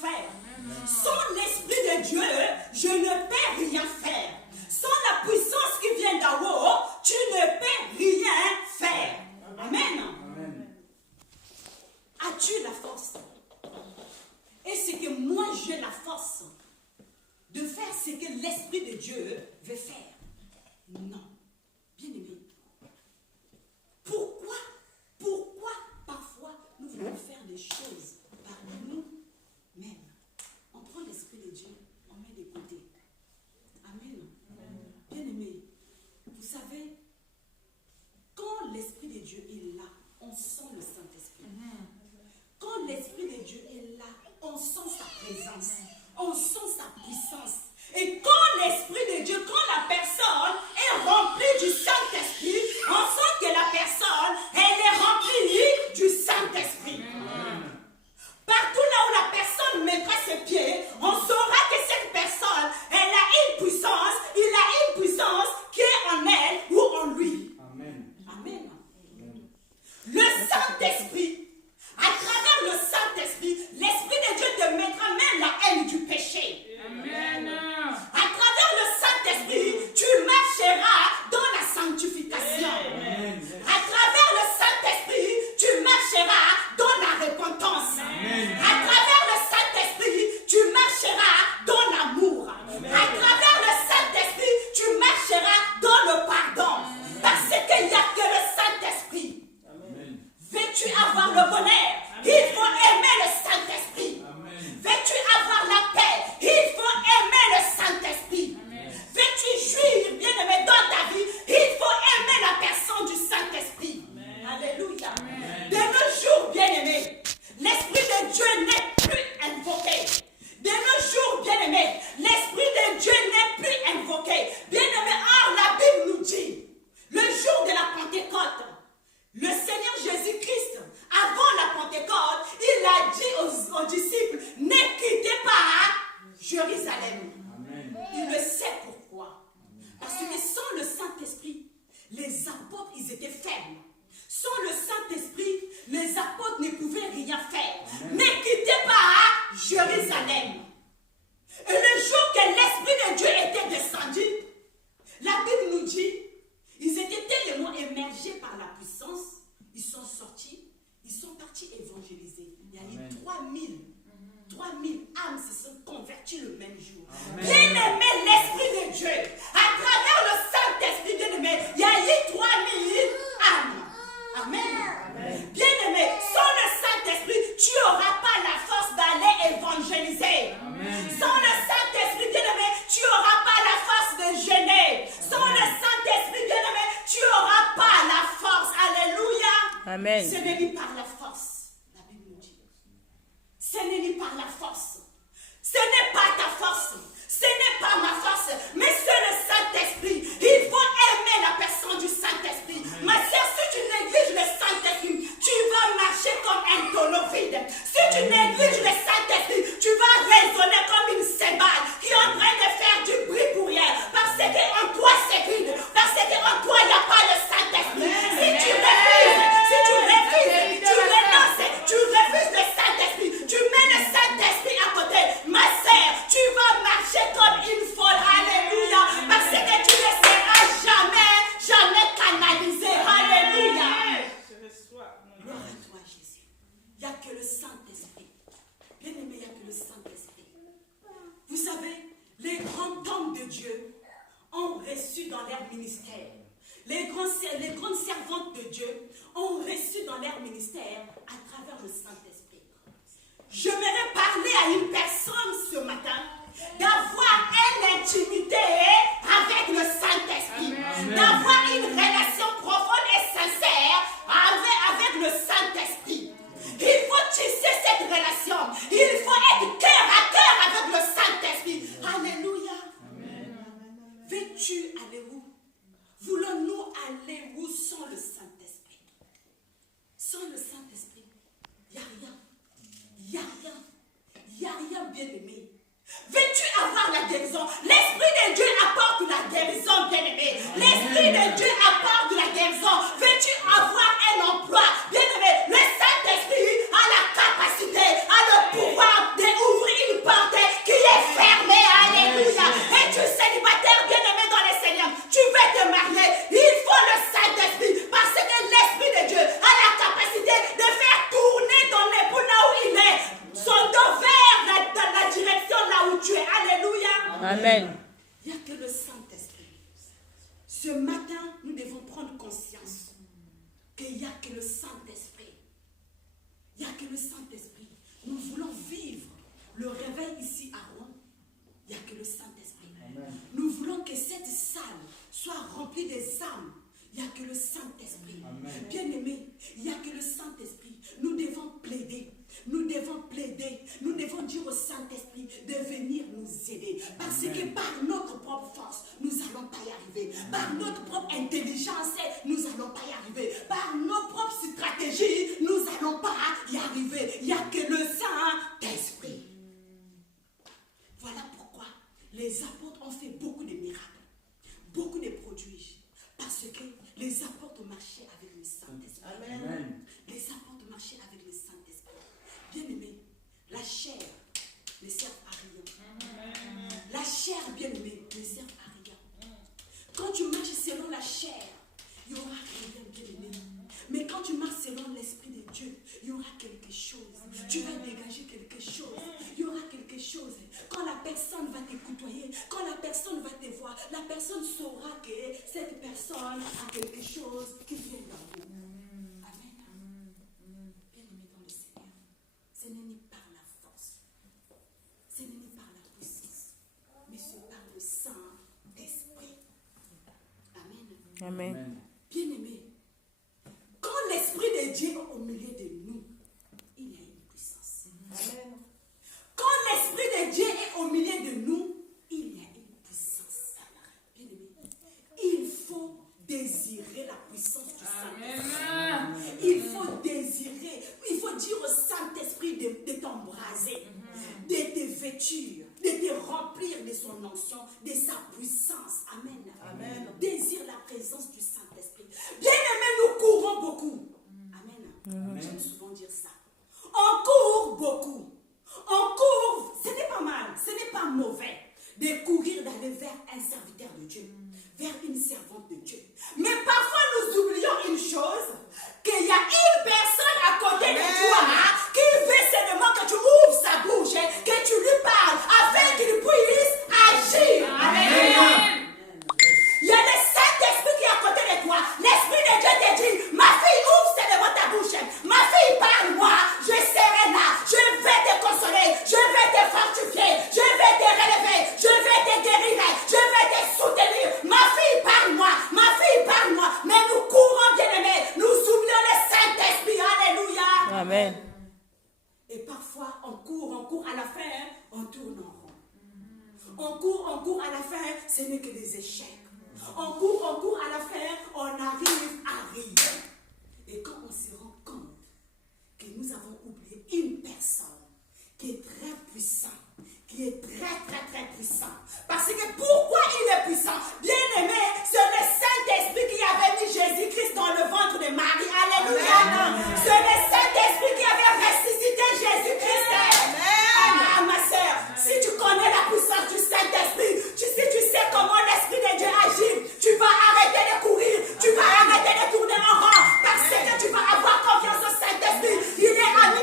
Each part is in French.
faire. Sans l'Esprit de Dieu, je ne peux rien faire. Sans la puissance qui vient d'en haut, tu ne peux rien faire. Amen. Amen. As-tu la force? Est-ce que moi j'ai la force de faire ce que l'Esprit de Dieu veut faire? Non. Bien-aimé. Pourquoi parfois nous voulons faire des choses par nous-mêmes? On prend l'Esprit de Dieu, on met de côté. Amen. Bien-aimé, vous savez, quand l'Esprit de Dieu est là, on sent le Saint-Esprit. Quand l'Esprit de Dieu est là, on sent sa présence, on sent sa puissance. Et quand l'Esprit de Dieu, quand la personne est remplie du Saint-Esprit, on sent que la personne, elle est remplie du Saint-Esprit. Partout là où la personne mettra ses pieds, on saura que cette personne, elle a une puissance, il a une puissance qui est en elle ou en lui. Amen. Amen. Le Saint-Esprit, à travers le Saint-Esprit, l'Esprit de Dieu te mettra même la haine du péché. Amen. À travers le Saint-Esprit, tu marcheras dans la sanctification. Amen. À travers le Saint-Esprit, tu marcheras dans la repentance. Amen. À travers le Saint-Esprit, tu marcheras dans l'amour. À travers le Saint-Esprit, tu marcheras dans le pardon. Parce qu'il n'y a que le Saint-Esprit. Veux-tu avoir le bonheur? Il faut aimer le Saint-Esprit. Veux-tu avoir la paix? Il faut aimer le Saint-Esprit. Veux-tu jouir, bien-aimé, dans ta vie? Il faut aimer la personne du Saint-Esprit. Alléluia. De nos jours, bien-aimés, l'Esprit de Dieu n'est plus invoqué. De nos jours, bien-aimés, l'Esprit de Dieu n'est plus invoqué. Bien-aimés, or la Bible nous dit, le jour de la Pentecôte, le Seigneur Jésus-Christ, avant la Pentecôte, il a dit aux disciples, ne quittez pas Jérusalem. Amen. Il le sait pourquoi. Parce que sans le Saint-Esprit, les apôtres, ils étaient faibles. Sans le Saint-Esprit, les apôtres ne pouvaient rien faire. Amen. Ne quittez pas Jérusalem. Et le jour que l'Esprit de Dieu était descendu, la Bible nous dit, ils étaient tellement émergés par la puissance, ils sont sortis, ils sont partis évangéliser. Il y a eu 3000 âmes se sont converties le même jour. Bien-aimé, l'Esprit de Dieu, à travers le Saint-Esprit, bien-aimé, il y a eu 3000 âmes. Amen. Bien-aimé, sans le Saint-Esprit, tu n'auras pas la force d'aller évangéliser. Amen. Sans le Saint-Esprit, bien-aimé, tu n'auras pas la force de jeûner. Sans le Saint-Esprit, bien-aimé, tu n'auras pas la force. Alléluia. Amen. Ce n'est ni par la force, la Bible nous dit. Ce n'est ni par la force. Ce n'est pas ta force. Ce n'est pas ma force. Mais c'est le Saint-Esprit. Il faut aimer la personne du Saint-Esprit. Ma soeur, si tu négliges le Saint-Esprit, tu vas marcher comme un tonneau vide. Si tu négliges le Saint-Esprit, tu vas résonner comme une cymbale qui est en train de faire du bruit pour rien. Parce qu'en toi, c'est vide. Parce qu'en toi, il n'y a pas le Saint-Esprit. Si tu refuses, tu refuses le Saint-Esprit, tu mets le Saint-Esprit à côté. Ma soeur, tu vas marcher comme une folle. Alléluia. Parce que tu ne seras jamais canalisé. Alléluia. Gloire à toi, Jésus. Il n'y a que le Saint-Esprit. Bien aimé, il n'y a que le Saint-Esprit. Vous savez, les grands hommes de Dieu ont reçu dans leur ministère. Les grandes servantes de Dieu ont reçu dans leur ministère à travers le Saint-Esprit. J'aimerais parler à une personne ce matin d'avoir une intimité avec le Saint-Esprit, d'avoir une relation profonde et sincère avec le Saint-Esprit. Il faut tisser cette relation. Il faut être cœur à cœur avec le Saint-Esprit. Alléluia. Veux-tu aller où? Voulons-nous aller où sans le Saint-Esprit? Sans le Saint-Esprit, il n'y a rien. Il n'y a rien. Il n'y a rien, bien-aimé. Veux-tu avoir la guérison? L'Esprit de Dieu apporte la guérison, bien-aimé. L'Esprit de Dieu apporte la guérison. Veux-tu avoir un emploi? Bien-aimé, le Saint-Esprit a la capacité, a le pouvoir d'ouvrir Amen. Il n'y a que le Saint-Esprit. Ce matin, nous devons prendre conscience qu'il n'y a que le Saint-Esprit. Il n'y a que le Saint-Esprit. Nous voulons vivre le réveil ici à Rouen. Il n'y a que le Saint-Esprit. Nous voulons que cette salle soit remplie des âmes. Il n'y a que le Saint-Esprit. Bien-aimés, il n'y a que le Saint-Esprit. Nous devons plaider. Nous devons plaider. Nous devons dire au Saint-Esprit de venir nous aider. Parce que par notre propre force, nous n'allons pas y arriver. Par notre propre intelligence, nous n'allons pas y arriver. Par nos propres stratégies, nous n'allons pas y arriver. Il n'y a que le Saint-Esprit. Voilà pourquoi les apôtres ont fait beaucoup de miracles, beaucoup de produits. Parce que les apôtres marchaient avec le Saint-Esprit. Amen. Les apôtres marchaient avec le Saint-Esprit. Bien-aimés, la chair ne sert à rien. La chair, bien-aimée, ne sert à rien. Quand tu marches selon la chair, il n'y aura rien, bien-aimé. Mais quand tu marches selon l'Esprit de Dieu, il y aura quelque chose. Tu vas dégager quelque chose. Il y aura quelque chose. Quand la personne va te côtoyer, quand la personne va te voir, la personne saura que cette personne a quelque chose qui vient de vous. Amen. Bien-aimé dans le Seigneur, ce n'est ni par la force, ce n'est ni par la puissance, mais c'est par le Saint-Esprit. Amen. Amen. Bien-aimé, quand l'Esprit de Dieu est au milieu de nous, il y a une puissance. Amen. Quand l'Esprit de Dieu est au milieu de nous, il y a une puissance. Bien-aimé, il faut désirer la puissance du Saint-Esprit. Il faut désirer, il faut dire au Saint-Esprit de t'embraser, de te vêtir, de te remplir de son onction, de sa puissance. Amen. Amen. Désire la présence du Saint-Esprit. Bien-aimés, nous courons beaucoup. Amen. J'aime souvent dire ça. On court beaucoup. On court, ce n'est pas mal, ce n'est pas mauvais de courir, d'aller vers un serviteur de Dieu, vers une servante de Dieu. Mais parfois nous oublions une chose, qu'il y a une personne à côté de toi qui veut seulement que tu ouvres sa bouche, que tu lui parles, afin qu'il puisse agir. Amen. Il y a le Saint-Esprit qui est à côté de toi. L'Esprit de Dieu te dit, ma fille, ouvre seulement ta bouche. Ma fille, parle-moi. Je serai là. Je vais te consoler. Je vais te fortifier. Je vais te relever. Je vais te guérir. Je vais te soutenir. Ma fille, parle-moi. Ma fille, parle-moi. Mais nous courons, bien-aimés. Nous oublions le Saint-Esprit. Alléluia. Amen. Et parfois, on court à la fin, on tourne en rond. On court à la fin, ce n'est que des échecs. On court à la fin, on arrive à rien. Et quand on se rend compte que nous avons oublié une personne qui est très puissante, qui est très puissant. Parce que pourquoi il est puissant? Bien-aimé, c'est le Saint-Esprit qui avait mis Jésus-Christ dans le ventre de Marie. Alléluia. C'est le Saint-Esprit qui avait ressuscité Jésus-Christ. Ah, ma sœur, si tu connais la puissance du Saint-Esprit, si tu sais comment l'Esprit de Dieu agit, tu vas arrêter de courir, tu vas arrêter de tourner en rond, parce que tu vas avoir confiance au Saint-Esprit. Il est à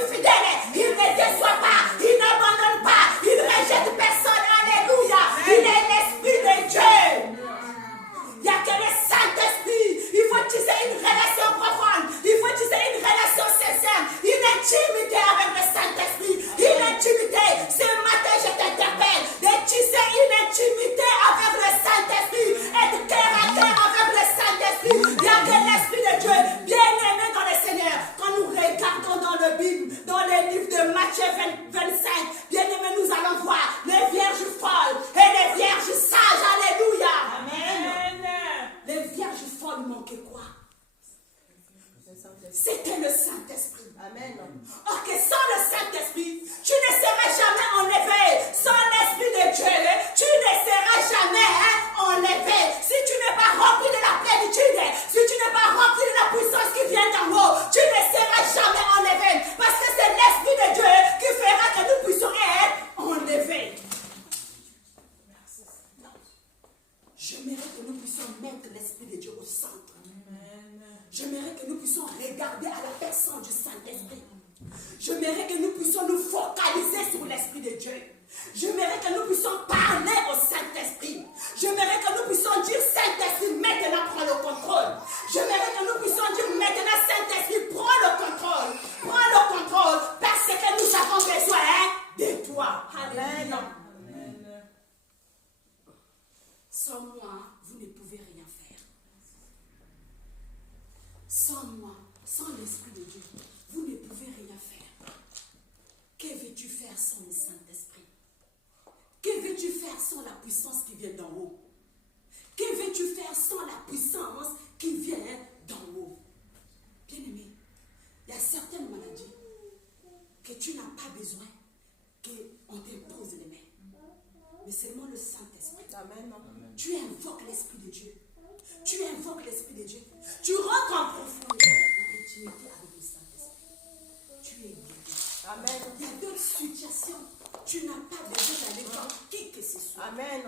toi. Alléluia. Amen. Sans moi, vous ne pouvez rien faire. Sans moi, sans l'Esprit de Dieu, vous ne pouvez rien faire. Que veux-tu faire sans le Saint-Esprit? Que veux-tu faire sans la puissance qui vient d'en haut? Que veux-tu faire sans la puissance qui vient d'en haut? Bien-aimé, il y a certaines maladies que tu n'as pas besoin qu'on t'impose les mains. Mais seulement le Saint-Esprit. Amen. Tu invoques l'Esprit de Dieu. Tu invoques l'Esprit de Dieu. Tu rentres en profondeur, en intimité avec le Saint-Esprit. Tu es guéri. Amen. Il y a d'autres situations. Tu n'as pas besoin d'aller voir qui que ce soit. Amen.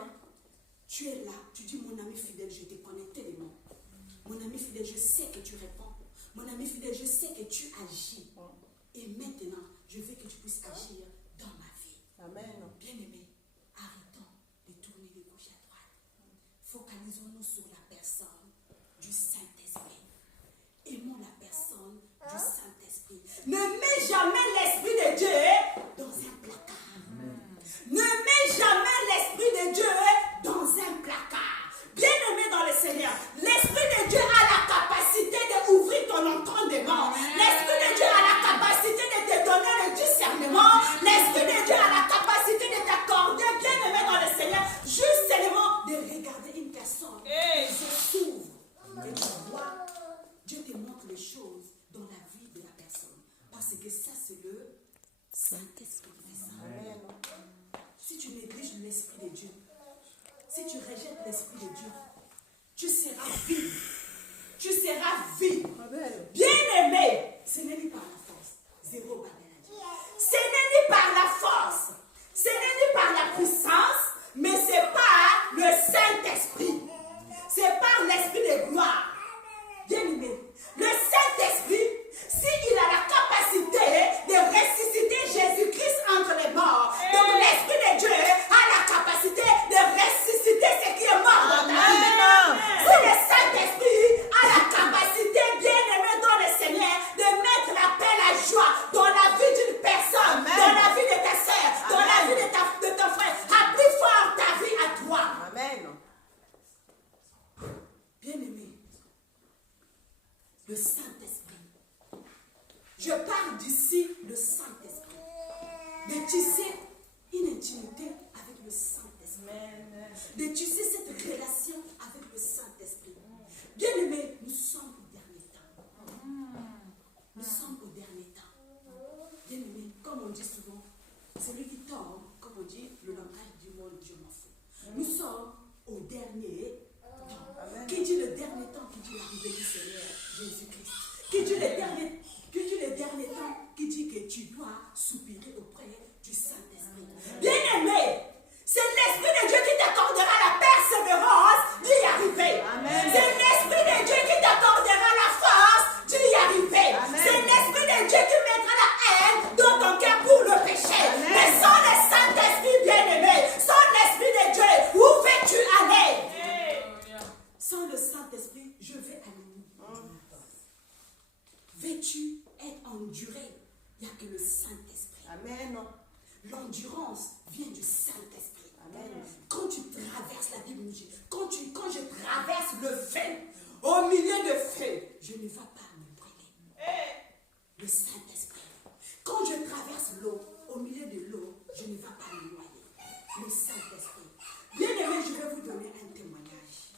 Tu es là. Tu dis, mon ami fidèle, je te connais tellement. Mon ami fidèle, je sais que tu réponds. Mon ami fidèle, je sais que tu agis. Et maintenant, je veux que tu puisses agir dans ma vie. Amen. Bien-aimé, arrêtons de tourner de gauche à droite. Focalisons-nous sur la personne du Saint-Esprit. Aimons la personne du Saint-Esprit. Ne mets jamais l'Esprit de Dieu dans un placard. Ne mets jamais l'Esprit de Dieu dans un placard. Bien-aimé dans le Seigneur, l'Esprit de Dieu a la capacité d'ouvrir ton entendement. L'Esprit de Dieu a la capacité de te donner le discernement. L'Esprit de Dieu a la capacité de t'accorder, bien-aimé dans le Seigneur, juste seulement de regarder une personne qui se s'ouvre. Et tu vois, Dieu te montre les choses dans la vie de la personne. Parce que ça, c'est le Saint-Esprit qui fait ça. Amen. Si tu négliges l'Esprit de Dieu, si tu rejettes l'Esprit de Dieu, tu seras vide. Tu seras vide. Bien-aimé, ce n'est ni par la force. Zéro Babel a dit. Ce n'est ni par la force. Ce n'est ni par la puissance, mais c'est par le Saint-Esprit. C'est par l'Esprit de gloire. Bien-aimé, le Saint-Esprit, s'il a la capacité de ressusciter Jésus-Christ entre les morts, donc l'Esprit de Dieu a la capacité de ressusciter ce qui est mort dans ta vie. Si le Saint-Esprit a la capacité, bien-aimé dans le Seigneur, de mettre la paix, la joie dans la vie d'une personne, dans la vie de ta soeur, dans la vie de ton frère, applique fort ta vie à toi. Amen. Bien-aimé, le Saint-Esprit. Je parle d'ici le Saint-Esprit. De tisser une intimité avec le Saint-Esprit. De tisser cette relation avec le Saint-Esprit. Bien-aimé, nous sommes au dernier temps. Nous sommes au dernier temps. Bien-aimé, comme on dit souvent, celui qui tombe, comme on dit, le langage du monde, Dieu m'en fout. Nous sommes au dernier temps. Qui dit le dernier temps, qui dit l'arrivée du Seigneur Jésus-Christ. Qui dit le dernier temps, qui dit que tu dois soupirer auprès du Saint-Esprit. Bien-aimé, c'est l'Esprit de Dieu qui t'accordera la persévérance d'y arriver. C'est l'Esprit de Dieu qui t'accordera la force d'y arriver. C'est l'Esprit de Dieu qui mettra la haine dans ton cœur pour le péché. Mais sans le Saint-Esprit, bien-aimé, sans l'Esprit de Dieu, où veux-tu aller? Sans le Saint-Esprit, je vais aller où? Veux-tu être enduré? Il n'y a que le Saint-Esprit. Amen. L'endurance vient du Saint-Esprit. Amen. Quand tu traverses la Bible, quand je traverse le feu, au milieu de feu, je ne vais pas me brûler. Le Saint-Esprit. Quand je traverse l'eau, au milieu de l'eau, je ne vais pas me noyer. Le Saint-Esprit. Bien-aimé, je vais vous donner un témoignage.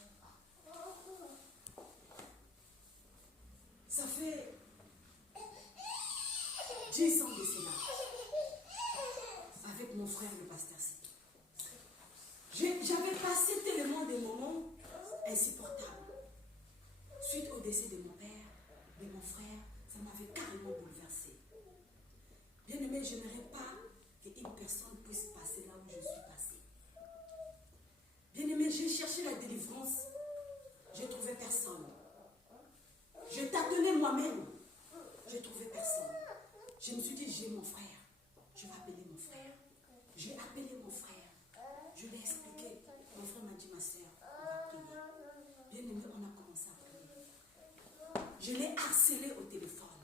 Ça fait 10 ans de cela. Avec mon frère, le pasteur Siki. J'avais passé tellement de moments insupportables. Suite au décès de mon père, de mon frère, ça m'avait carrément bouleversé. Bien aimé, je n'aimerais pas qu'une personne puisse passer là où je suis passée. Bien aimé, j'ai cherché la délivrance. J'ai trouvé personne. Je tâtonnais moi-même. J'ai trouvé personne. Je me suis dit, j'ai mon frère. Je vais appeler mon frère. J'ai appelé mon frère. Je lui ai expliqué. Mon frère m'a dit, ma soeur, on va prier. Bien aimé, on a commencé à prier. Je l'ai harcelé au téléphone.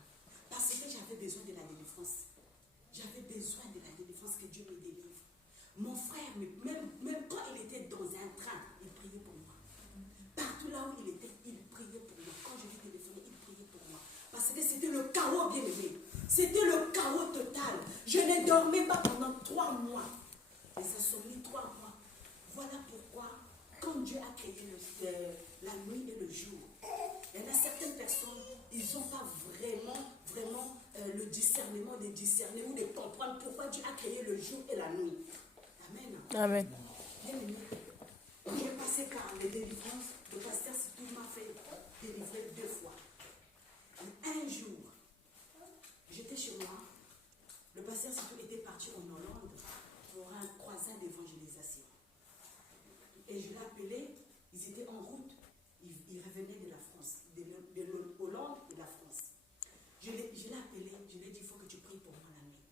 Parce que j'avais besoin de la délivrance. J'avais besoin de la délivrance, que Dieu me délivre. mois. Les insomnies, 3 mois. Voilà pourquoi, quand Dieu a créé la nuit et le jour, il y en a certaines personnes, ils n'ont pas vraiment le discernement de discerner ou de comprendre pourquoi Dieu a créé le jour et la nuit. Amen. Amen. Bien aimé, j'ai passé par les délivrances. Le pasteur Sitou m'a fait délivrer 2 fois. Et un jour, j'étais chez moi. Le pasteur Sitou était parti en Hollande pour un croisade d'évangélisation. Et je l'ai appelé, ils étaient en route. Ils revenaient de la France, de l'Hollande et de la France. Je l'ai appelé, je lui ai dit, il faut que tu pries pour moi la nuit.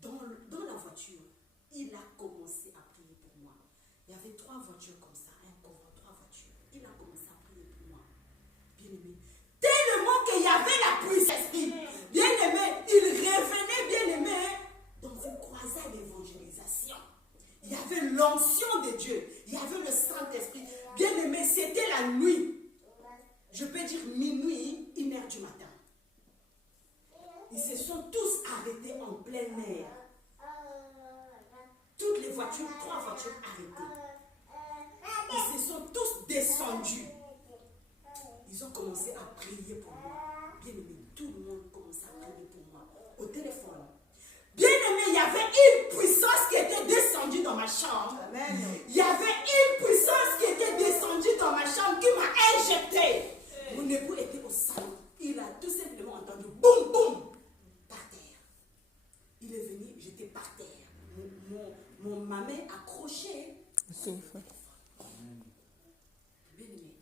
Dans la voiture, il a commencé à prier pour moi. Il y avait 3 voitures comme ça, un couvent, 3 voitures. Il a commencé à prier pour moi. Bien aimé. Tellement qu'il y avait la puissance. Bien aimé, il revenait, bien aimé, dans une croisade d'évangélisation. Il y avait l'onction de Dieu. Il y avait le Saint-Esprit. Bien aimé, c'était la nuit. Je peux dire minuit, 1h du matin. Ils se sont tous arrêtés en plein air. Toutes les voitures, 3 voitures arrêtées. Ils se sont tous descendus. Ils ont commencé à prier pour moi. Bien aimé, tout le monde commençait à prier pour moi. Au téléphone. Bien aimé, il y avait une puissance qui était descendue dans ma chambre. Amen. Il y avait une puissance qui était descendue dans ma chambre qui m'a injecté. Mon époux était au salon. Il a tout simplement entendu boum, boum, par terre. Il est venu, j'étais par terre. Ma main accrochée. Bien aimé,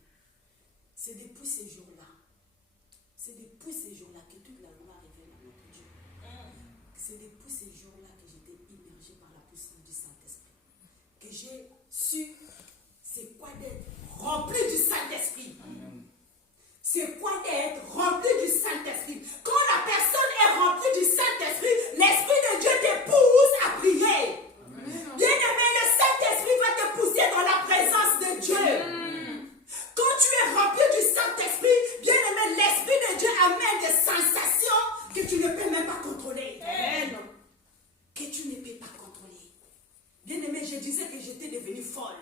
c'est depuis ces jours-là. C'est depuis ces jours-là que toute la gloire révèle à notre Dieu. C'est depuis ces jours-là que j'étais immergée par la puissance du Saint-Esprit. Que j'ai su c'est quoi d'être rempli du Saint-Esprit. C'est quoi d'être rempli du Saint-Esprit. Quand la personne est remplie du Saint-Esprit, l'Esprit de Dieu te pousse à prier. Bien-aimé, le Saint-Esprit va te pousser dans la présence de Dieu. Quand tu es rempli du Saint-Esprit, bien-aimé, l'Esprit de Dieu amène des sensations que tu ne peux même pas contrôler. Que tu ne peux pas contrôler. Bien-aimé, je disais que j'étais devenue folle.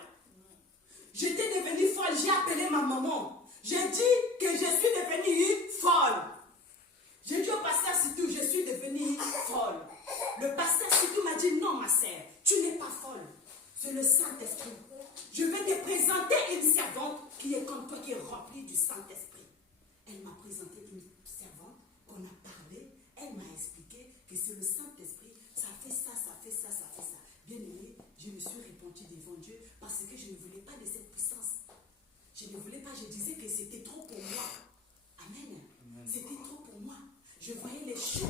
J'étais devenue folle. J'ai appelé ma maman. J'ai dit que je suis devenue folle. J'ai dit au pasteur Sitou, je suis devenue folle. Le pasteur Sitou m'a dit, non ma sœur, tu n'es pas folle. C'est le Saint-Esprit. Je vais te présenter une servante qui est comme toi, qui est remplie du Saint-Esprit. Elle m'a présenté une servante qu'on a parlé. Elle m'a expliqué que c'est le Saint-Esprit. Ça fait ça, ça fait ça, ça fait ça. Bien aimé, je me suis répandue devant Dieu parce que je ne voulais pas de cette puissance. Je ne voulais pas, je disais que c'était trop pour moi. Amen. C'était trop pour moi. Je voyais les choses.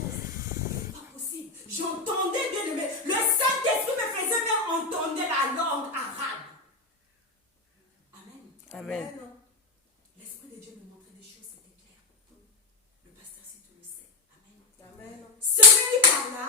Ce pas possible. J'entendais, bien aimé. Le Saint-Esprit me faisait même entendre la langue arabe. Amen. Amen. L'Esprit de Dieu me montrait des choses, c'était clair. Le pasteur, si tu le sais. Amen. Amen. Ce n'est pas là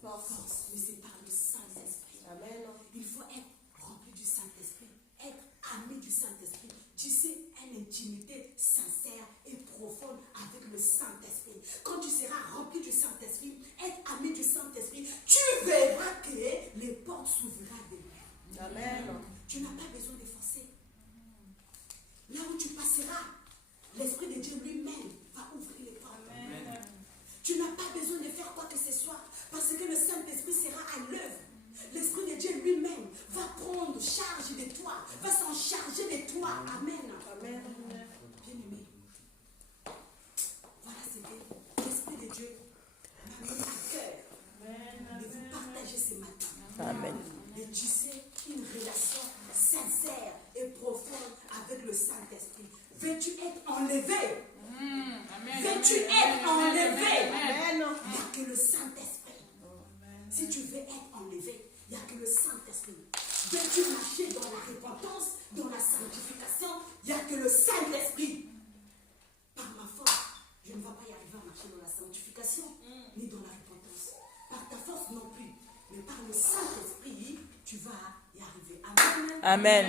force, mais c'est par le Saint-Esprit. Amen. Il faut être rempli du Saint-Esprit, être ami du Saint-Esprit. Tu sais, une intimité sincère et profonde avec le Saint-Esprit. Quand tu seras rempli du Saint-Esprit, être ami du Saint-Esprit, tu verras que les portes s'ouvriront de lui. Amen. Tu n'as pas besoin de forcer. Là où tu passeras, l'Esprit de Dieu lui-même va ouvrir les portes. Amen. Tu n'as pas besoin de faire quoi que ce soit, parce que le Saint-Esprit sera à l'œuvre. L'Esprit de Dieu lui-même va prendre charge de toi, va s'en charger de toi. Amen. Amen. Bien-aimé. Voilà ce que l'Esprit de Dieu m'a mis à cœur de vous partager ce matin. Amen. De tisser une relation sincère et profonde avec le Saint-Esprit. Veux-tu être enlevé? Veux-tu être enlevé? Il n'y a que le Saint-Esprit. Si tu veux être enlevé, il n'y a que le Saint-Esprit. Veux-tu marcher dans la repentance, dans la sanctification, il n'y a que le Saint-Esprit. Par ma force, je ne vais pas y arriver à marcher dans la sanctification, ni dans la repentance. Par ta force non plus. Mais par le Saint-Esprit, tu vas y arriver. Amen. Amen.